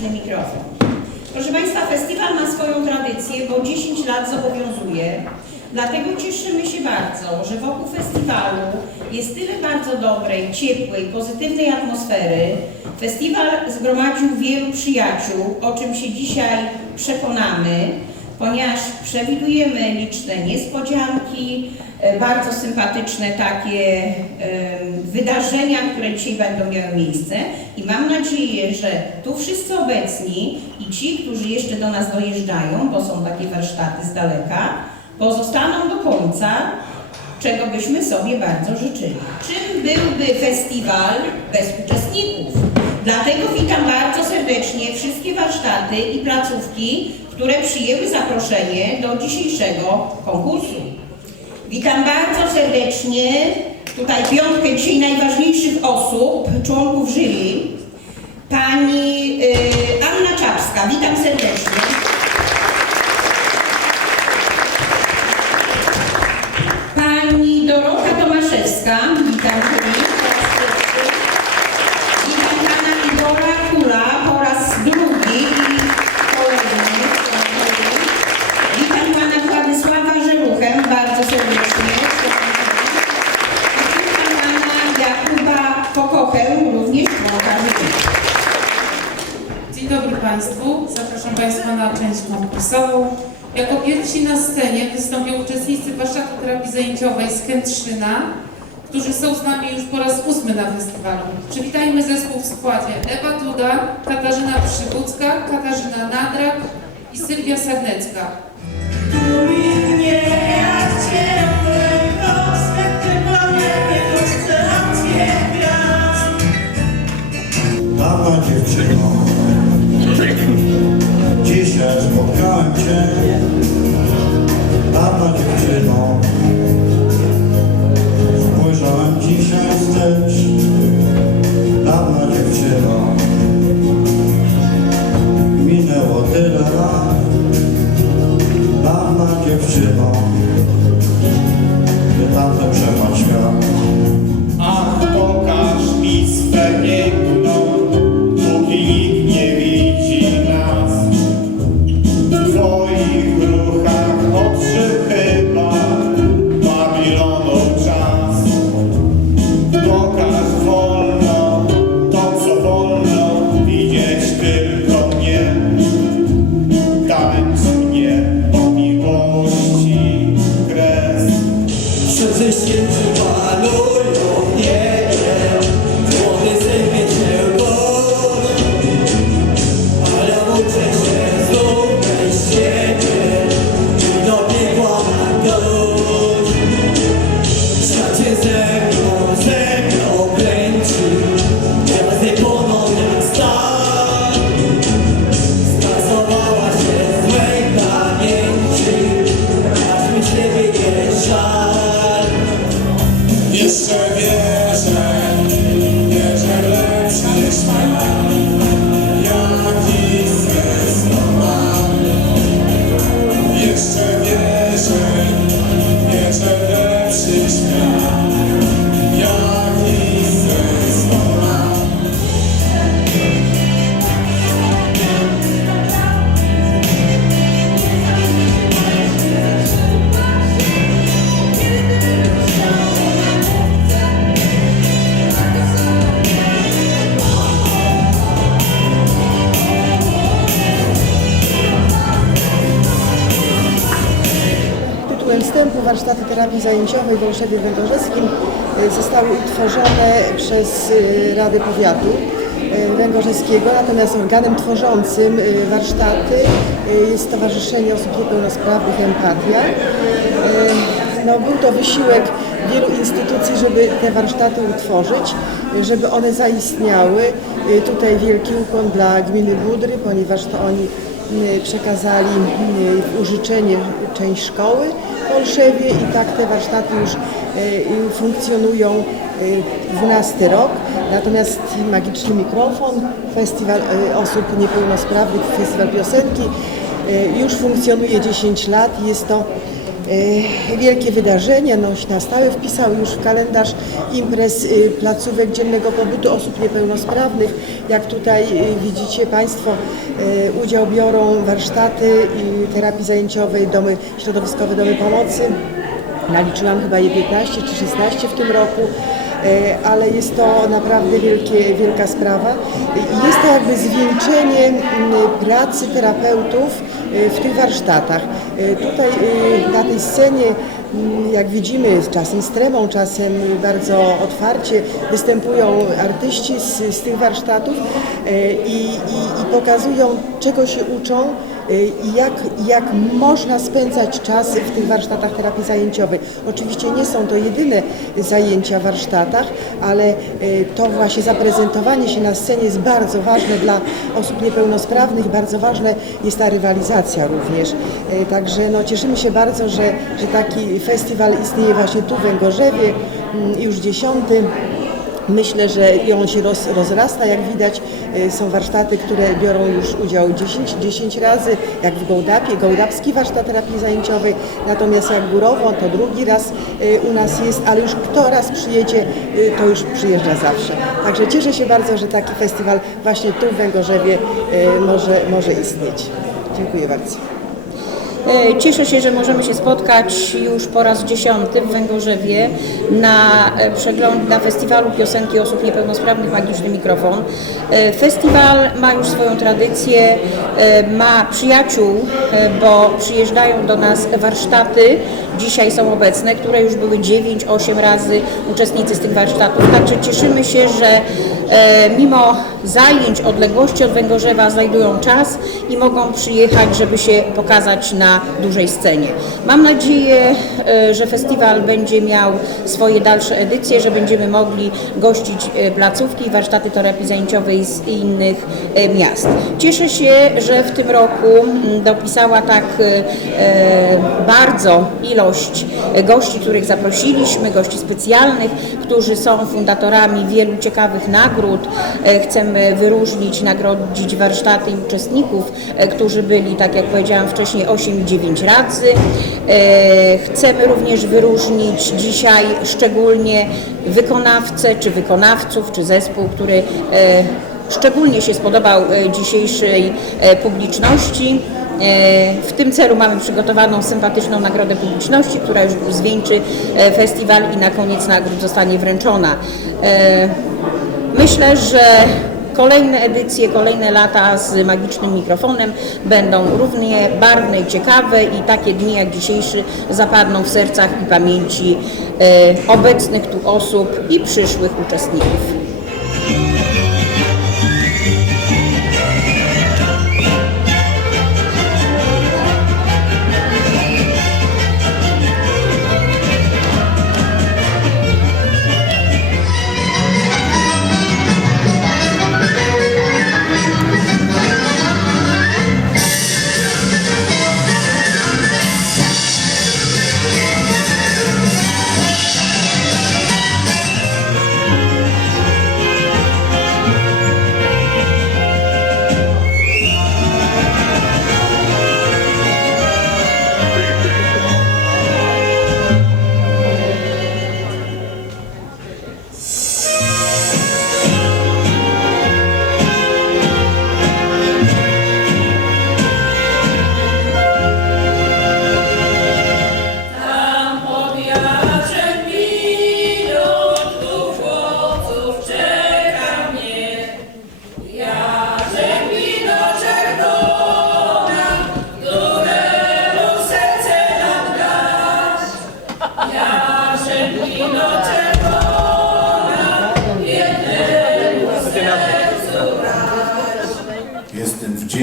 Magiczny Mikrofon. Proszę Państwa, festiwal ma swoją tradycję, bo 10 lat zobowiązuje. Dlatego cieszymy się bardzo, że wokół festiwalu jest tyle bardzo dobrej, ciepłej, pozytywnej atmosfery. Festiwal zgromadził wielu przyjaciół, o czym się dzisiaj przekonamy, ponieważ przewidujemy liczne niespodzianki, bardzo sympatyczne takie wydarzenia, które dzisiaj będą miały miejsce i mam nadzieję, że tu wszyscy obecni i ci, którzy jeszcze do nas dojeżdżają, bo są takie warsztaty z daleka, pozostaną do końca, czego byśmy sobie bardzo życzyli. Czym byłby festiwal bez uczestników? Dlatego witam bardzo serdecznie wszystkie warsztaty i placówki, które przyjęły zaproszenie do dzisiejszego konkursu. Witam bardzo serdecznie tutaj piątkę dzisiaj najważniejszych osób, członków jury. Pani y, Anna Czapska, witam serdecznie. Pani Dorota Tomaszewska, witam Pani po raz pierwszy. Witam Pana Igora Kula po raz drugi i kolejny. kolejny. Witam Pana Władysława Żeluchę bardzo serdecznie. I Witam Pana Jakuba Pokochę, również członka jury. Dzień dobry Państwu. Zapraszam Państwa na część konkursową. Jako pierwsi na scenie wystąpią uczestnicy warsztatu terapii zajęciowej z Kętrzyna, którzy są z nami już po raz ósmy na festiwalu. Przywitajmy zespół w składzie Ewa Duda, Katarzyna Przybucka, Katarzyna Nadrak i Sylwia Sarnecka. Mama dziewczyno, dzisiaj spotkałem Cię. вчили. Six now. Zajęciowej w Olszewie Węgorzewskim y, zostały utworzone przez y, Radę Powiatu y, Węgorzeskiego, natomiast organem tworzącym warsztaty jest Stowarzyszenie Osób Niepełnosprawnych Empatia. No, był to wysiłek wielu instytucji, żeby te warsztaty utworzyć, żeby one zaistniały. Tutaj wielki ukłon dla gminy Budry, ponieważ to oni przekazali w użyczenie część szkoły w Olszewie i tak te warsztaty już y, y, funkcjonują y, 12 rok. Natomiast Magiczny Mikrofon, Festiwal y, Osób Niepełnosprawnych, Festiwal Piosenki już funkcjonuje 10 lat jest to wielkie wydarzenie. No, na stałe wpisał już w kalendarz imprez e, placówek dziennego pobytu osób niepełnosprawnych. Jak tutaj e, widzicie Państwo, e, udział biorą warsztaty terapii zajęciowej, domy środowiskowe, domy pomocy. Naliczyłam chyba je 15 czy 16 w tym roku, e, ale jest to naprawdę wielkie, wielka sprawa. Jest to jakby zwieńczenie pracy terapeutów e, w tych warsztatach. E, Tutaj e, na tej scenie, jak widzimy, czasem z tremą, czasem bardzo otwarcie występują artyści z, z tych warsztatów e, i, i, i pokazują, czego się uczą jak, jak można spędzać czas w tych warsztatach terapii zajęciowej. Oczywiście nie są to jedyne zajęcia w warsztatach, ale e, to właśnie zaprezentowanie się na scenie jest bardzo ważne dla osób niepełnosprawnych, bardzo ważne jest ta rywalizacja również. E, Także no, cieszymy się bardzo, że, że taki festiwal istnieje właśnie tu w Węgorzewie, mm, już dziesiąty. Myślę, że on się roz, rozrasta, jak widać. e, Są warsztaty, które biorą już udział 10, 10 razy, jak w Gołdapie, Gołdapski warsztat terapii zajęciowej, natomiast jak Górowo, to drugi raz e, u nas jest, ale już kto raz przyjedzie, e, to już przyjeżdża zawsze. Także cieszę się bardzo, że taki festiwal właśnie tu w Węgorzewie może, może istnieć. Dziękuję bardzo. E, Cieszę się, że możemy się spotkać już po raz dziesiąty w Węgorzewie na e, przegląd na festiwalu piosenki osób niepełnosprawnych Magiczny Mikrofon. E, Festiwal ma już swoją tradycję, ma przyjaciół, bo przyjeżdżają do nas warsztaty, dzisiaj są obecne, które już były 9-8 razy uczestnicy z tych warsztatów. Także cieszymy się, że mimo zajęć, odległości od Węgorzewa znajdują czas i mogą przyjechać, żeby się pokazać na dużej scenie. Mam nadzieję, e, że festiwal będzie miał swoje dalsze edycje, że będziemy mogli gościć e, placówki i warsztaty terapii zajęciowej z innych e, miast. Cieszę się, że w tym roku dopisała tak bardzo ilość gości, których zaprosiliśmy, gości specjalnych, którzy są fundatorami wielu ciekawych nagród. Chcemy wyróżnić, nagrodzić warsztaty i uczestników, którzy byli, tak jak powiedziałam wcześniej, 8 i 9 razy. E, Chcemy również wyróżnić dzisiaj szczególnie wykonawcę, czy wykonawców, czy zespół, który e, szczególnie się spodobał e, dzisiejszej publiczności. W tym celu mamy przygotowaną sympatyczną nagrodę publiczności, która już zwieńczy festiwal i na koniec nagród zostanie wręczona. Myślę, że kolejne edycje, kolejne lata z magicznym mikrofonem będą równie barwne i ciekawe i takie dni jak dzisiejszy zapadną w sercach i pamięci e, obecnych tu osób i przyszłych uczestników.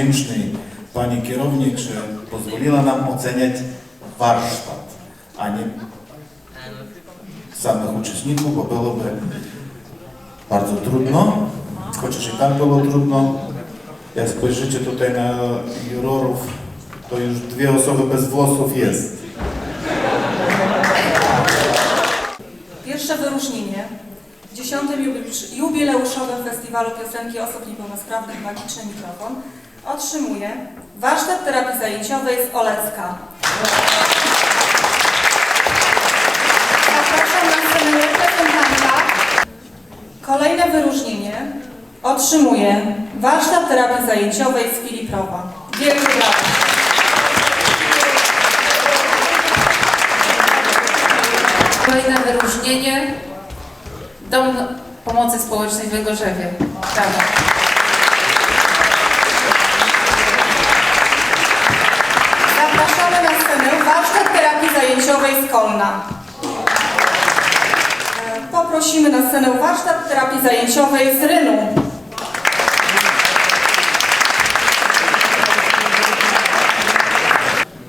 Wdzięczny Pani kierownik, że pozwoliła nam oceniać warsztat, a nie samych uczestników, bo byłoby bardzo trudno, chociaż i tak było trudno. Jak spojrzycie tutaj na jurorów, to już dwie osoby bez włosów jest. Pierwsze wyróżnienie w 10. jubi- jubileuszowym Festiwalu Piosenki Osób Niepełnosprawnych Magiczny Mikrofon otrzymuje Warsztat terapii zajęciowej z Olecka. Zapraszam na reprezentanta. Kolejne wyróżnienie otrzymuje Warsztat terapii zajęciowej z Filiprowa. Wielkie brawa. Kolejne wyróżnienie Dom Pomocy Społecznej w Węgorzewie. Brawo. Zapraszamy na scenę warsztat terapii zajęciowej z Kolna. E, Poprosimy na scenę warsztat terapii zajęciowej z Rynu.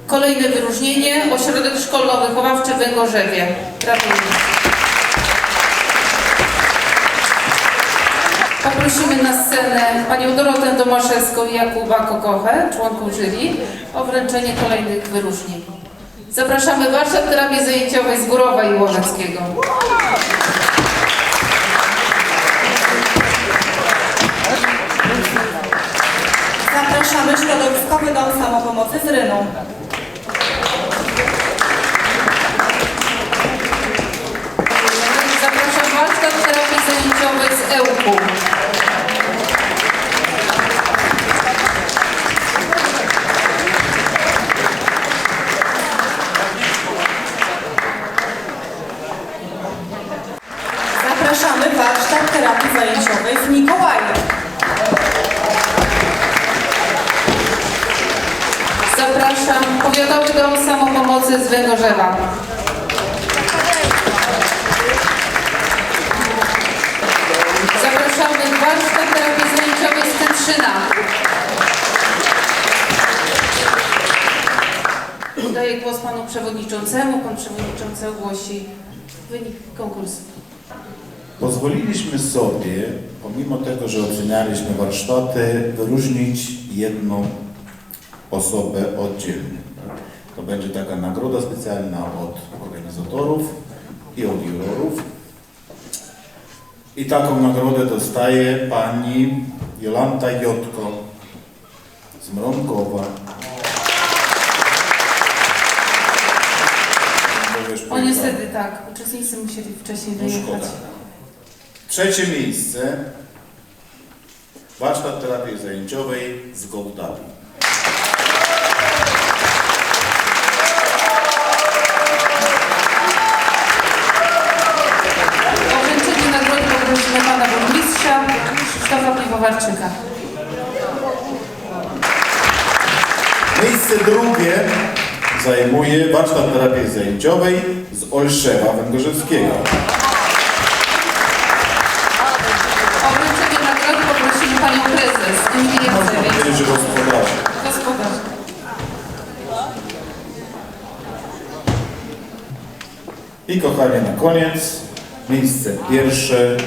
Kolejne wyróżnienie Ośrodek Szkolno-Wychowawczy w Węgorzewie. Gratuluję. Poprosimy na scenę panią Dorotę Tomaszewską i Jakuba Kokochę, członków jury, o wręczenie kolejnych wyróżnień. Zapraszamy warsztat terapii zajęciowej z Górowa i Łoweckiego. Zapraszamy środowiskowy dom samopomocy z Rynu. Zapraszam warsztat terapii zajęciowej z Ełku. Powiatowy Dom Samopomocy z Węgorzewa. Zapraszamy warsztat terapii zajęciowej z Kętrzyna. Oddaję głos panu przewodniczącemu. Pan przewodniczący ogłosi wynik konkursu. Pozwoliliśmy sobie, pomimo tego, że ocenialiśmy warsztaty, wyróżnić jedną osobę oddzielnie. Będzie taka nagroda specjalna od organizatorów i od jurorów. I taką nagrodę dostaje pani Jolanta Jotko z Mrągowa. O niestety tak, uczestnicy musieli wcześniej No wyjechać. Trzecie miejsce. Warsztat terapii zajęciowej z Gołdawi. Burmistrza Krzysztofa Piwowarczyka. Miejsce drugie zajmuje warsztat terapii zajęciowej z Olszewa Węgorzewskiego. O wręczenie nagrody poprosimy panią prezes Emilię Można powiedzieć, że. Gospodarz. I kochanie, na koniec miejsce pierwsze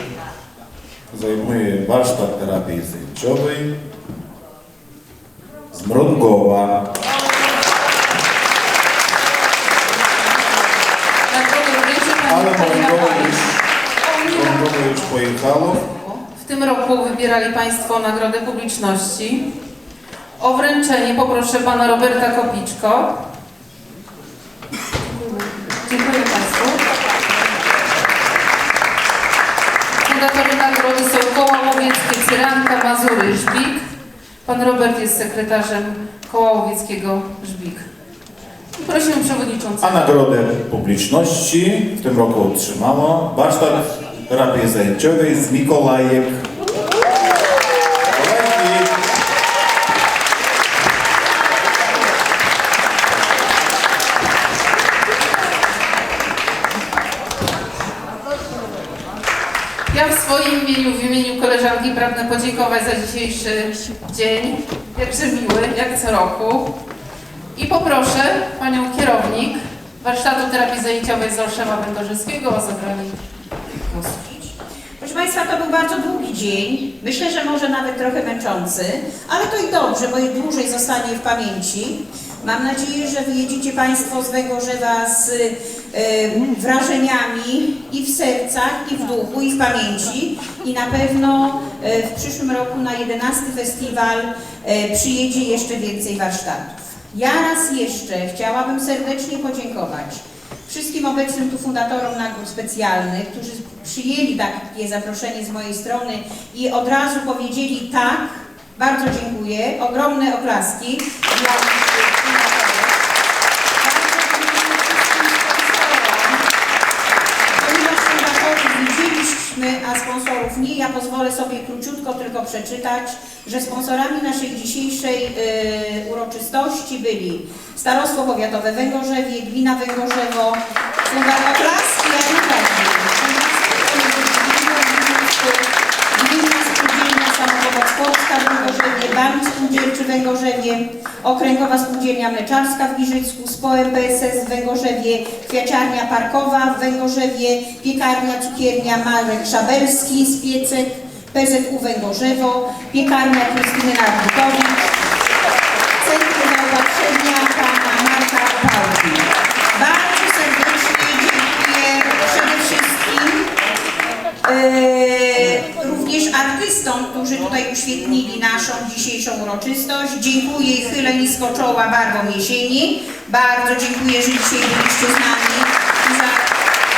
zajmuje warsztat terapii zajęciowej z Mrągowa. Ale Pawlik. już, Mrągowo już pojechało. W tym roku wybierali Państwo Nagrodę Publiczności. O wręczenie poproszę Pana Roberta Kopiczko. Cyranka, Mazury, Żbik. Pan Robert jest sekretarzem Koła Łowieckiego Żbik. Prosimy Przewodniczącego. A nagrodę publiczności w tym roku otrzymała warsztat terapii zajęciowej z Mikołajek. Mikołajki. Ja w swoim imieniu, w imieniu koleżanki pragnę podziękować za dzisiejszy dzień, jakże miły, jak co roku. I poproszę Panią kierownik warsztatu terapii zajęciowej z Olszewa Węgorzyskiego o zabranie głosu. Proszę Państwa, to był bardzo długi dzień, myślę, że może nawet trochę męczący, ale to i dobrze, bo i dłużej zostanie w pamięci. Mam nadzieję, że wyjedziecie Państwo z Węgorzewa z e, wrażeniami i w sercach, i w duchu, i w pamięci. I na pewno w przyszłym roku na 11 festiwal e, przyjedzie jeszcze więcej warsztatów. Ja raz jeszcze chciałabym serdecznie podziękować wszystkim obecnym tu fundatorom nagród specjalnych, którzy przyjęli takie zaproszenie z mojej strony i od razu powiedzieli tak, bardzo dziękuję, ogromne oklaski dla a sponsorów nie, ja pozwolę sobie króciutko tylko przeczytać, że sponsorami naszej dzisiejszej y, uroczystości byli Starostwo Powiatowe Węgorzewie, Gmina Węgorzewo, Fundator Klaski, Węgorzewie, Okręgowa Spółdzielnia Mleczarska w Giżycku, SPOEM PSS w Węgorzewie, Kwiaciarnia Parkowa w Węgorzewie, Piekarnia Cukiernia Marek Szabelski z Piecek, PZU Węgorzewo, Piekarnia Krystyny Nardutowicz, Centrum Zaopatrzenia Pana Marka Pałki. Bardzo serdecznie dziękuję przede wszystkim również artystom, którzy tutaj uświetnili naszą dzisiejszą uroczystość. Dziękuję i chylę nisko czoła barwom jesieni. Bardzo dziękuję, że dzisiaj byliście z nami za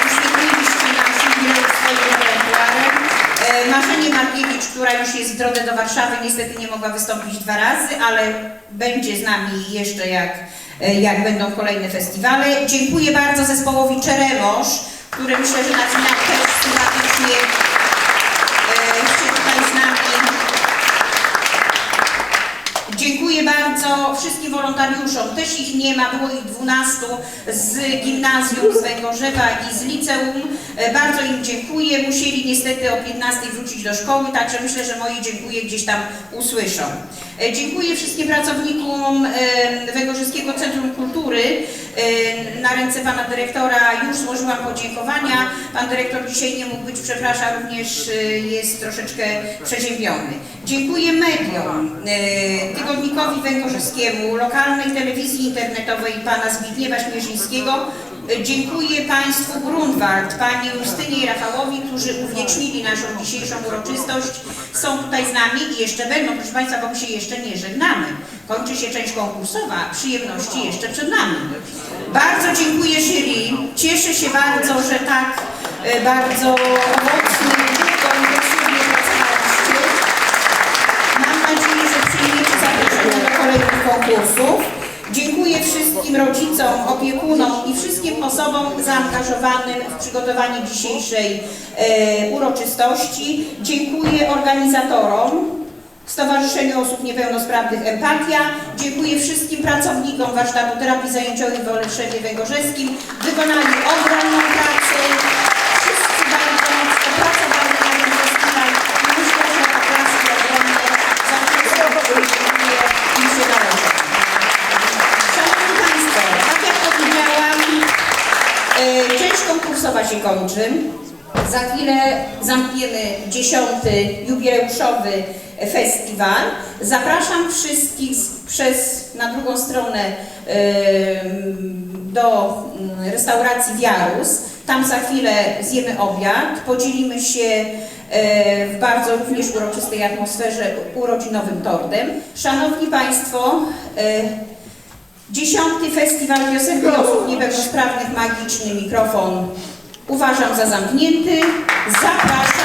uświetniliście nasz jubileusz swoim repertuarem. Marzenie Markiewicz, która już jest w drodze do Warszawy, niestety nie mogła wystąpić dwa razy, ale będzie z nami jeszcze jak, e, jak będą kolejne festiwale. Dziękuję bardzo zespołowi Czeremosz, który myślę, że na finał też sympatycznie e, się tutaj z nami Dziękuję bardzo wszystkim wolontariuszom. Też ich nie ma, było ich 12 z gimnazjum z Węgorzewa i z liceum. E, Bardzo im dziękuję. Musieli niestety o 15 wrócić do szkoły, także myślę, że moje dziękuję gdzieś tam usłyszą. E, Dziękuję wszystkim pracownikom e, Węgorzyskiego Centrum Kultury. E, Na ręce pana dyrektora już złożyłam podziękowania. Pan dyrektor dzisiaj nie mógł być, przepraszam, również jest troszeczkę przeziębiony. Dziękuję mediom, Tygodnikowi Węgorzyskiemu, lokalnej telewizji internetowej pana Zbigniewa Śmierzyńskiego. Dziękuję Państwu Grunwald, Pani Justynie i Rafałowi, którzy uwiecznili naszą dzisiejszą uroczystość. Są tutaj z nami i jeszcze będą, proszę Państwa, bo my się jeszcze nie żegnamy. Kończy się część konkursowa, przyjemności jeszcze przed nami. Bardzo dziękuję jury. Cieszę się bardzo, że tak e, bardzo i intensywnie pracowaliście. Mam nadzieję, że przyjmiecie zaproszenie do kolejnych konkursów. Dziękuję wszystkim rodzicom, opiekunom i wszystkim osobom zaangażowanym w przygotowanie dzisiejszej e, uroczystości. Dziękuję organizatorom. Stowarzyszeniu Osób Niepełnosprawnych Empatia. Dziękuję wszystkim pracownikom Warsztatu Terapii Zajęciowej w Oleszewie Węgorzeńskim. Wykonali ogromną pracę. Się kończy. Za chwilę zamkniemy dziesiąty jubileuszowy festiwal. Zapraszam wszystkich przez na drugą stronę do mm, restauracji Wiarus. Tam za chwilę zjemy obiad, podzielimy się e, w bardzo również uroczystej atmosferze urodzinowym tortem. Szanowni Państwo, e, Dziesiąty Festiwal Piosenki Osób Niepełnosprawnych Magiczny Mikrofon uważam za zamknięty. Zapraszam.